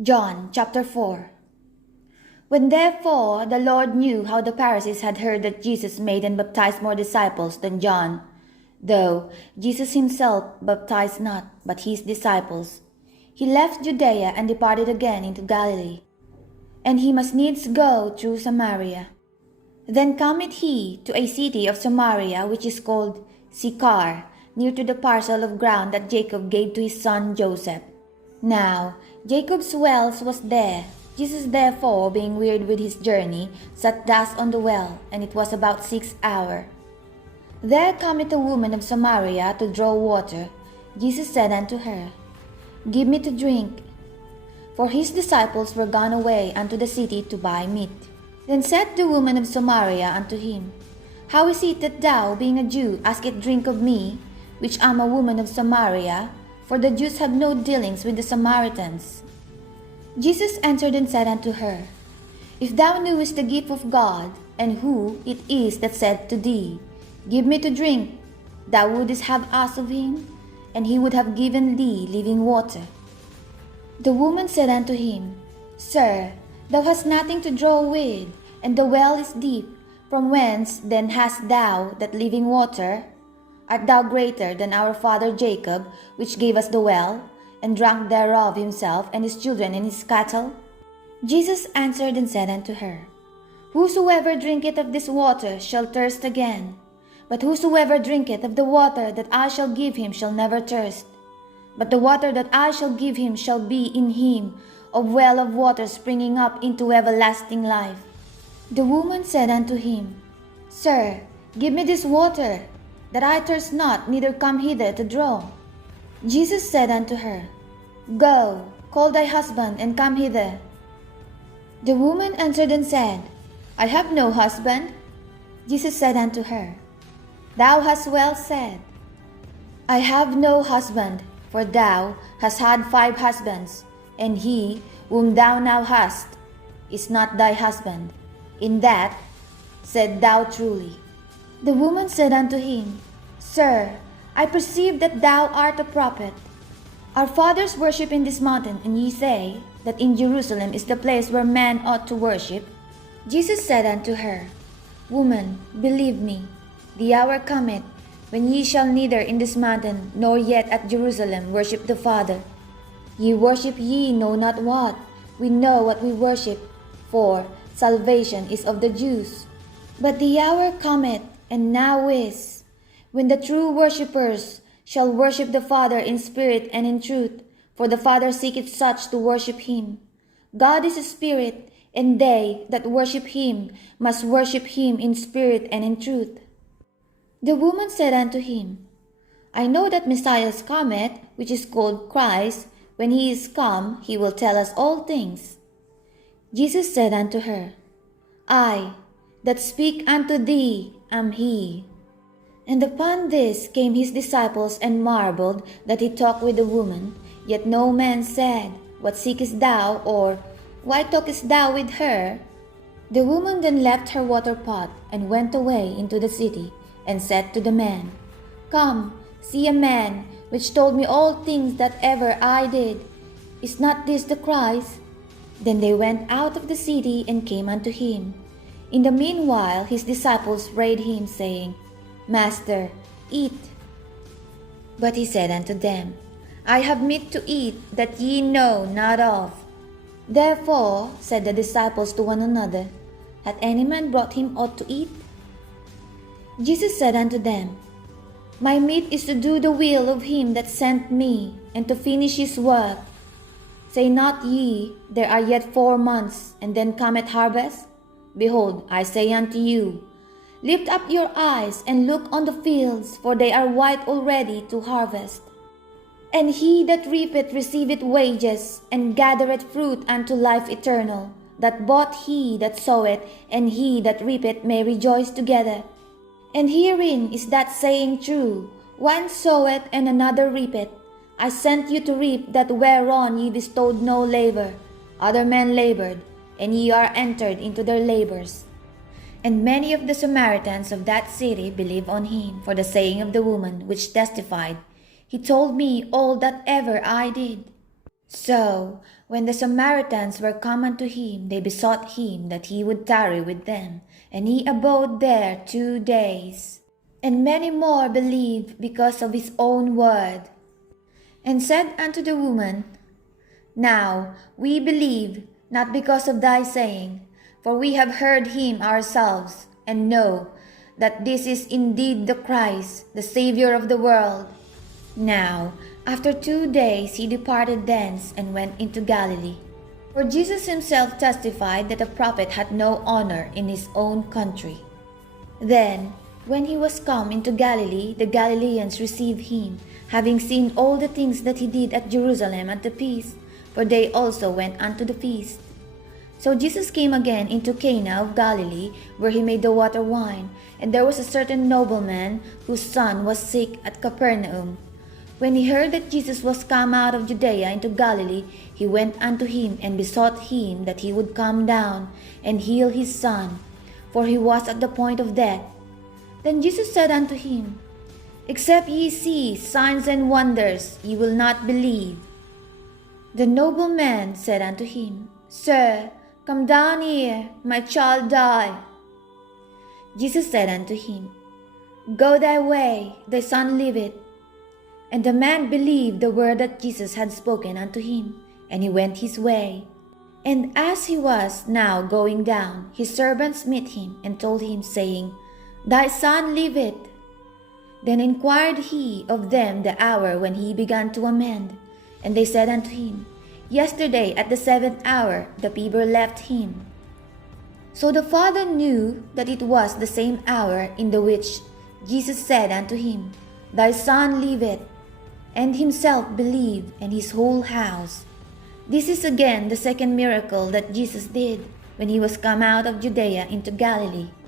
John chapter 4. When therefore the Lord knew how the Pharisees had heard that Jesus made and baptized more disciples than John, though Jesus himself baptized not, but his disciples, he left Judea and departed again into Galilee. And he must needs go through Samaria. Then cometh he to a city of Samaria, which is called Sychar, near to the parcel of ground that Jacob gave to his son Joseph. Now Jacob's wells was there. Jesus therefore, being wearied with his journey, sat thus on the well, and it was about 6 hours. There cometh a woman of Samaria to draw water. Jesus said unto her, Give me to drink. For his disciples were gone away unto the city to buy meat. Then said the woman of Samaria unto him, How is it that thou, being a Jew, askest drink of me, which am a woman of Samaria? For the Jews have no dealings with the Samaritans. Jesus answered and said unto her, If thou knewest the gift of God, and who it is that said to thee, Give me to drink, thou wouldest have asked of him, and he would have given thee living water. The woman said unto him, Sir, thou hast nothing to draw with, and the well is deep. From whence then hast thou that living water? Art thou greater than our father Jacob, which gave us the well, and drank thereof himself, and his children, and his cattle? Jesus answered and said unto her, Whosoever drinketh of this water shall thirst again, but whosoever drinketh of the water that I shall give him shall never thirst. But the water that I shall give him shall be in him a well of water springing up into everlasting life. The woman said unto him, Sir, give me this water, that I thirst not, neither come hither to draw. Jesus said unto her, Go, call thy husband, and come hither. The woman answered and said, I have no husband. Jesus said unto her, Thou hast well said, I have no husband, for thou hast had 5 husbands, and he whom thou now hast is not thy husband. In that said thou truly. The woman said unto him, Sir, I perceive that thou art a prophet. Our fathers worship in this mountain, and ye say that in Jerusalem is the place where men ought to worship. Jesus said unto her, Woman, believe me, the hour cometh, when ye shall neither in this mountain nor yet at Jerusalem worship the Father. Ye worship ye know not what. We know what we worship, for salvation is of the Jews. But the hour cometh, and now is, when the true worshippers shall worship the Father in spirit and in truth, for the Father seeketh such to worship him. God is a spirit, and they that worship him must worship him in spirit and in truth. The woman said unto him, I know that Messiah cometh, which is called Christ. When he is come, he will tell us all things. Jesus said unto her, I that speak unto thee am he. And upon this came his disciples and marveled that he talked with the woman. Yet no man said, What seekest thou? Or, Why talkest thou with her? The woman then left her water pot, and went away into the city, and said to the man, Come, see a man, which told me all things that ever I did. Is not this the Christ? Then they went out of the city, and came unto him. In the meanwhile his disciples prayed him, saying, Master, eat. But he said unto them, I have meat to eat that ye know not of. Therefore said the disciples to one another, Hath any man brought him aught to eat? Jesus said unto them, My meat is to do the will of him that sent me, and to finish his work. Say not ye, There are yet 4 months, and then cometh harvest? Behold, I say unto you, Lift up your eyes, and look on the fields, for they are white already to harvest. And he that reapeth receiveth wages, and gathereth fruit unto life eternal, that both he that soweth and he that reapeth may rejoice together. And herein is that saying true, One soweth and another reapeth. I sent you to reap that whereon ye bestowed no labor. Other men labored, and ye are entered into their labors. And many of the Samaritans of that city believed on him, for the saying of the woman, which testified, He told me all that ever I did. So, When the Samaritans were come unto him, they besought him that he would tarry with them. And he abode there 2 days. And many more believed because of his own word. And said unto the woman, Now we believe, not because of thy saying, for we have heard him ourselves, and know that this is indeed the Christ, the Saviour of the world. Now, after 2 days he departed thence, and went into Galilee. For Jesus himself testified that a prophet had no honor in his own country. Then, when he was come into Galilee, the Galileans received him, having seen all the things that he did at Jerusalem at the feast, for they also went unto the feast. So Jesus came again into Cana of Galilee, where he made the water wine. And there was a certain nobleman whose son was sick at Capernaum. When he heard that Jesus was come out of Judea into Galilee, he went unto him and besought him that he would come down and heal his son, for he was at the point of death. Then Jesus said unto him, Except ye see signs and wonders, ye will not believe. The nobleman said unto him, Sir, come down here, my child die. Jesus said unto him, Go thy way, thy son liveth. And the man believed the word that Jesus had spoken unto him, and he went his way. And as he was now going down, his servants met him, and told him, saying, Thy son liveth. Then inquired he of them the hour when he began to amend. And they said unto him, Yesterday at the 7th hour the fever left him. So the father knew that it was the same hour in the which Jesus said unto him, Thy son liveth. And himself believed, and his whole house. This is again the second miracle that Jesus did, when he was come out of Judea into Galilee.